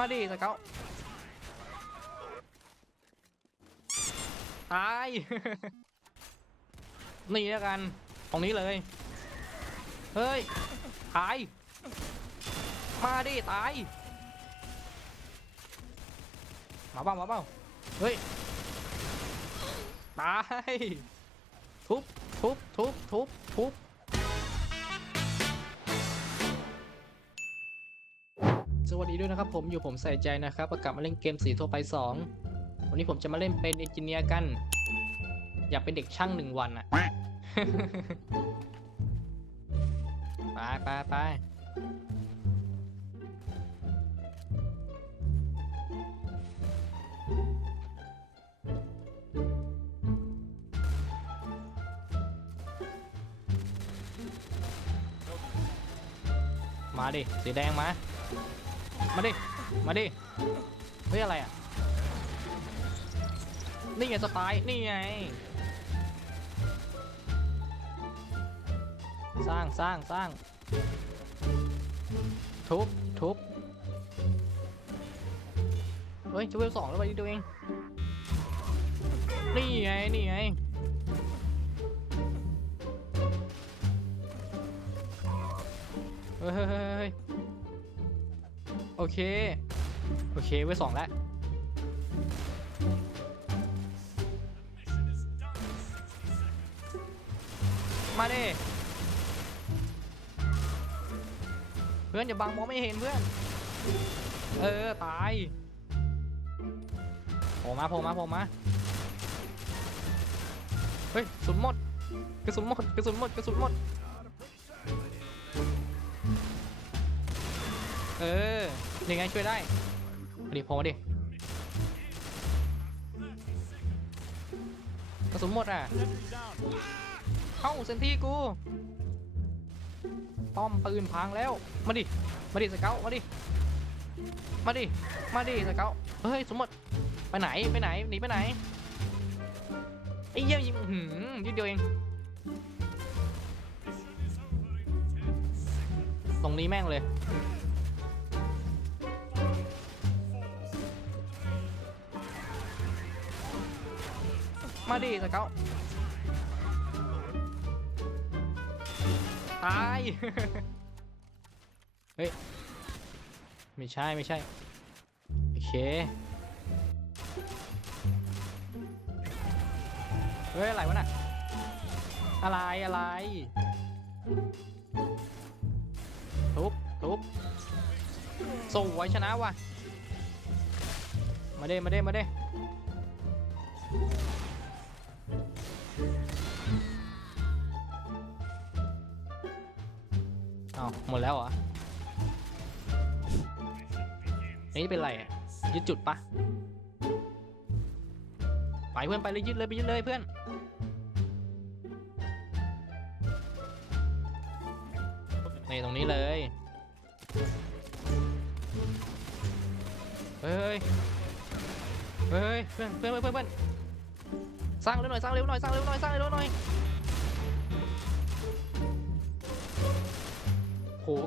มาดิสเกลตาย นี่แล้วกัน ตรงนี้เลย เฮ้ย ตาย มาดิ ตาย มาเปล่ามาเปล่าเฮ้ย ตาย ทุบ ทุบ ทุบ ทุบ ทุบ สวัสดีด้วยนะครับผมอยู่ผมใส่ใจนะครับประกลับมาเล่นเกมสีทั่วไป 2 วันนี้ผมจะมาเล่นเป็นเอนจิเนียร์กัน อยากเป็นเด็กช่างหนึ่งวันอะไปไปไปมาดิสีแดงมา มาดิ มาดิ เฮ้ยอะไรอะ นี่ไงสไตล์ นี่ไง สร้างสร้างสร้าง ทุบทุบเฮ้ยจะเวลสองแล้วไปดิตัวเอง นี่ไง นี่ไงเฮ้ย โอเค โอเคเวลสองแล้ว มาดิเพื่อนอย่าบังมองไม่เห็นเพื่อน เออ ตายโผล่มาโผล่มาโผล่มา เฮ้ยสุนหมด กระสุนหมด กระสุนหมด กระสุนหมด เออยังไงช่วยได้มาดิโผล่มาดิกระสุนหมดอะเอ้าเซนที่กูป้อมปืนพังแล้ว มาดิ มาดิสเกลมาดิ มาดิ มาดิสเกลเฮ้ยสมมติไปไหนไปไหนหนีไปไหนไอ้เยี่ยมยิงอื้อหืมยิดเดียวเอง ตรงนี้แม่งเลย มาดิสเกลตาย เฮ้ย ไม่ใช่ไม่ใช่ โอเค เฮ้ย อะไรวะน่ะ อะไรอะไรทุบทุบสู้ไวยชนะว่ะ มาเด้มาเด้มาเด้ อ้าวหมดแล้วเหรอนี่เป็นไรอะยึดจุดปะไปเพื่อนไปเลยยึดเลยไปยึดเลยเพื่อนนี่ตรงนี้เลยเฮ้ยเฮ้ยเพื่อนเพื่อนเพื่อนเพื่อนสร้างเร็วหน่อยสร้างเร็วหน่อยสร้างเร็วหน่อยสร้างเร็วหน่อย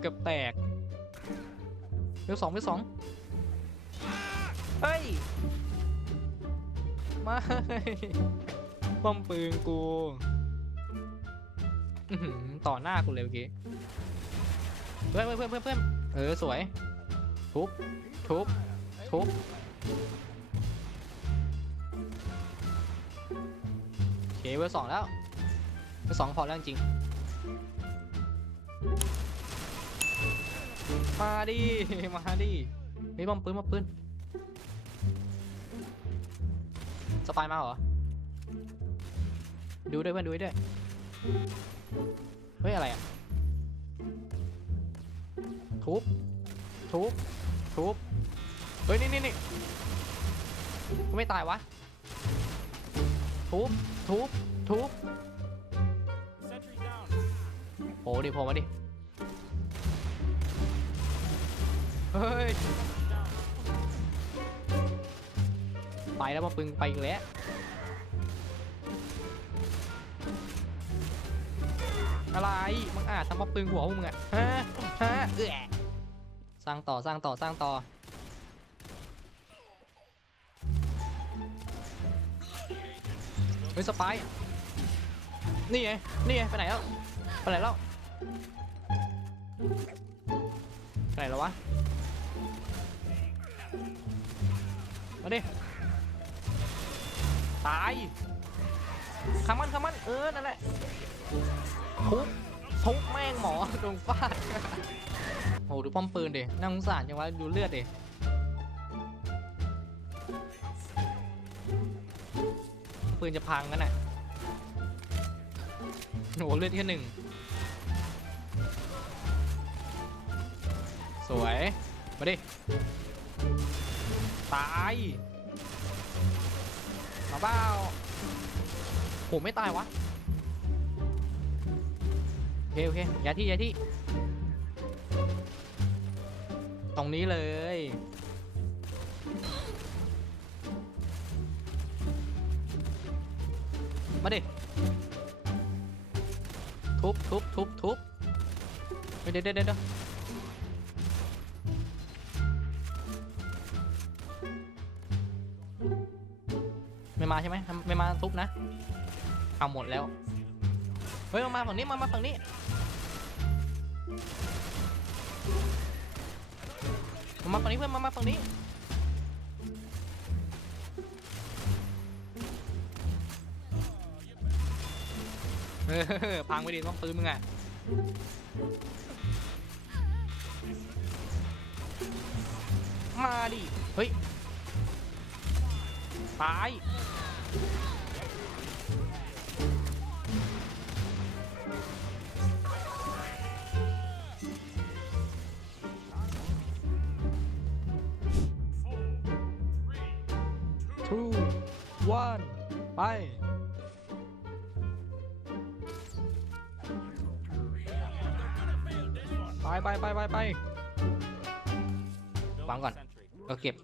เกือบแตกเวลสองเวลสองเฮ้ยมาป้อมปืนกูอื้อหือต่อหน้ากูเลยเมื่อกี้เพื่อนเพื่อนเพื่อนเพื่อนเออสวย ทุบ ทุบ ทุบ โอเคเวลสองแล้วเวลสองพอแล้วจริง มาดิ มาดิเฮ้ยบอมปืนมาปืนสปายมาเหรอ ดูด้วยเพื่อนดูด้วย เฮ้ย อะไรอะ ทุบ ทุบ ทุบ เฮ้ย นี่นี่นี่กูไม่ตายวะ ทุบ ทุบ ทุบโอ้ดิโผล่มาดิ ฮ้ย ไปแล้วมาปึงไปอีกแล้ว อะไรมึงอาจทำมาปึงหัวมึงอะฮะฮะเออสร้างต่อสร้างต่อสร้างต่อ เฮ้ยสไปนี่ไง นี่ไง ไปไหนแล้ว ไปไหนแล้ว ไปไหนแล้ววะ มาดิ ตายขามันขามัน เออ นั่นแหละ ทุบ ทุบแม่งหมอโดนฟาดโห ดูป้อมปืนดิน่าสงสารจังวะ ดูเลือดดิปืนจะพังกันน่ะโหเลือดแค่หนึ่ง สวย มาดิ ตายมาเบ้าโหไม่ตายวะโอเคโอเคย้ายที่ย้ายที่ ตรงนี้เลย มาดิ ทุบทุบทุบทุบเดี๋ยวเดี๋ยวเดี๋ยว มาใช่ไหมไม่มาทุบนะเอาหมดแล้วเฮ้ยมามาฝั่งนี้มามาฝั่งนี้มามาฝั่งนี้เพื่อนมามาฝั่งนี้เออพังไปดิต้องปืนมึงอะมาดิเฮ้ย ตาย two one ไป ไปไปไปไปไป Building Bắn còn. sentry. ก็เก็บ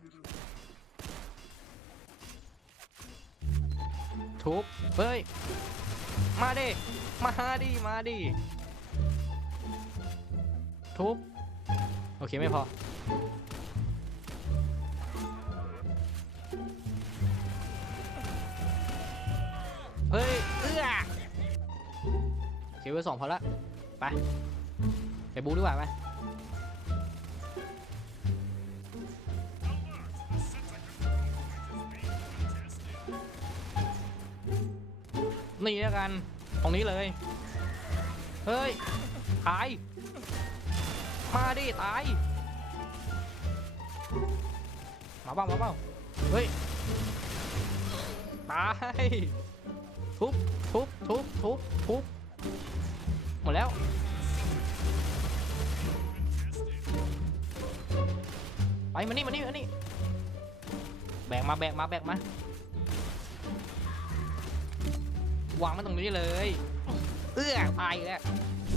ทุบเฮ้ย มาดิ มาดิ มาดิ ทุบ โอเคไม่พอ เฮ้ย เอื้อโอเคเวลสองพอละ ไป ไปบูดีกว่าไป นี่แล้วกัน ตรงนี้เลย เฮ้ย ตาย มาดิ ตาย มาเปล่ามาเปล่าเฮ้ย ตาย ทุบทุบทุบทุบทุบหมดแล้วไปมานี่มานี่มานี่แบกมาแบกมาแบกมา วางมันตรงนี้เลย เอื้อตายแล้ว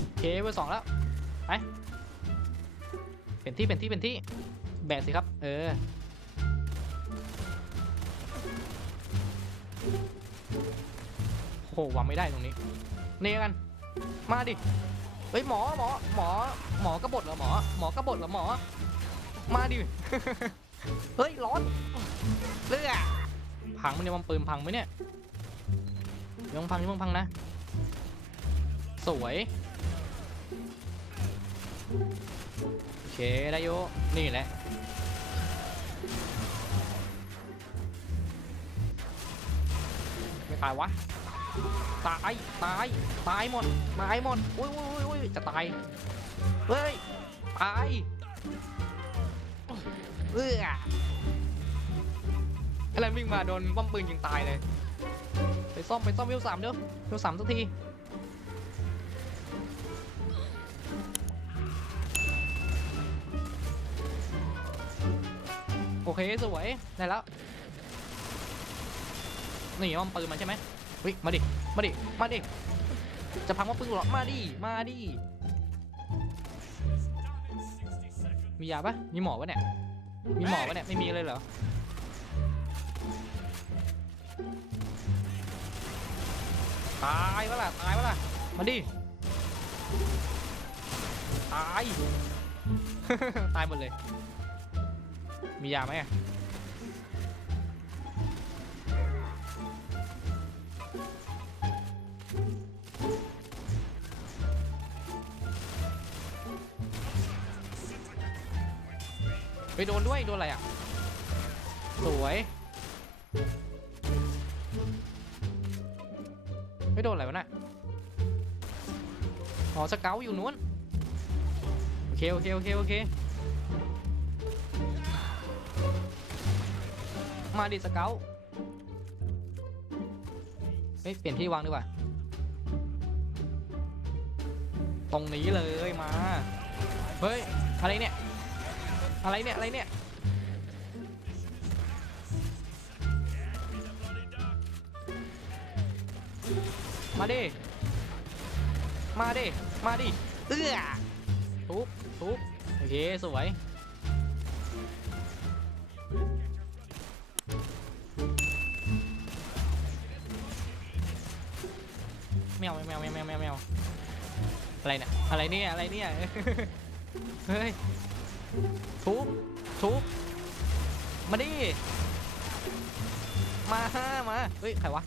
โอเคเบอร์สองแล้วไปเป็นที่เป็นที่เป็นที่แบกสิครับ เออโอ้โหวางไม่ได้ตรงนี้นี่กัน มาดิเฮ้ยหมอหมอหมอหมอกระบดเหรอหมอหมอกระบดเหรอหมอ มาดิเฮ้ยร้อนเลือดพังไหมเนี่ยมันปืนพังไหมเนี่ย ยังพังยังพังนะ สวย โอเค ได้โยนี่แหละ ไม่ตายวะ ตาย ตาย ตายหมด ตายหมด อุ้ยอุ้ยอุ้ยอุ้ยจะตาย เฮ้ย ตายเอออะไรวิ่งมาโดนป้อมปืนยิงตายเลย ซ่อมไปซ่อมวิวสามเด้อวิวสามสักทีโอเคสวยได้แล้วนี่ป้อมปืนมันใช่ไหมวิมาดิมาดิมาดิจะพังป้อมปืนหรอมาดิมาดิมียาปะมีหมอปะเนี่ยมีหมอปะเนี่ยไม่มีเลยเหรอ ตายวะล่ะตายวะล่ะมาดิตาย ตายหมดเลย มียาไหมไปโดนด้วย โดนอะไรอะ สวย ไม่โดนอะไรวะน่ะอ๋อสเกลอยู่นู้นโอเคโอเคโอเคโอเคมาดิสเกลเฮ้ยเปลี่ยนที่วางดีกว่าตรงนี้เลยมา เฮ้ย อะไรเนี่ย อะไรเนี่ย อะไรเนี่ย มาดิ มาดิ มาดิ เอื้อทุบทุบโอเค สวย แมวแมวแมวแมวแมวแมวอะไรเนี่ย อะไรเนี่ย อะไรเนี่ย เฮ้ย ทุบทุบมาดิ มา มา เฮ้ย ใครวะ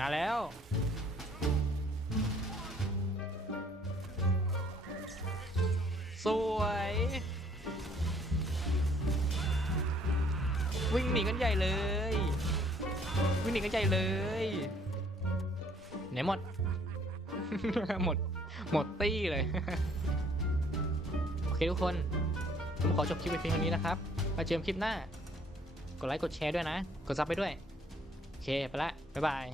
นะแล้ว สวย วิ่งหนีกันใหญ่เลย วิ่งหนีกันใหญ่เลยไหนหมด หมด หมดตี้เลย โอเคทุกคน ผมขอจบคลิปไปเพียงเท่านี้นะครับมาเจอกันคลิปหน้า กดไลค์กดแชร์ด้วยนะ กดซับไปด้วย โอเค ไปละ บ๊ายบาย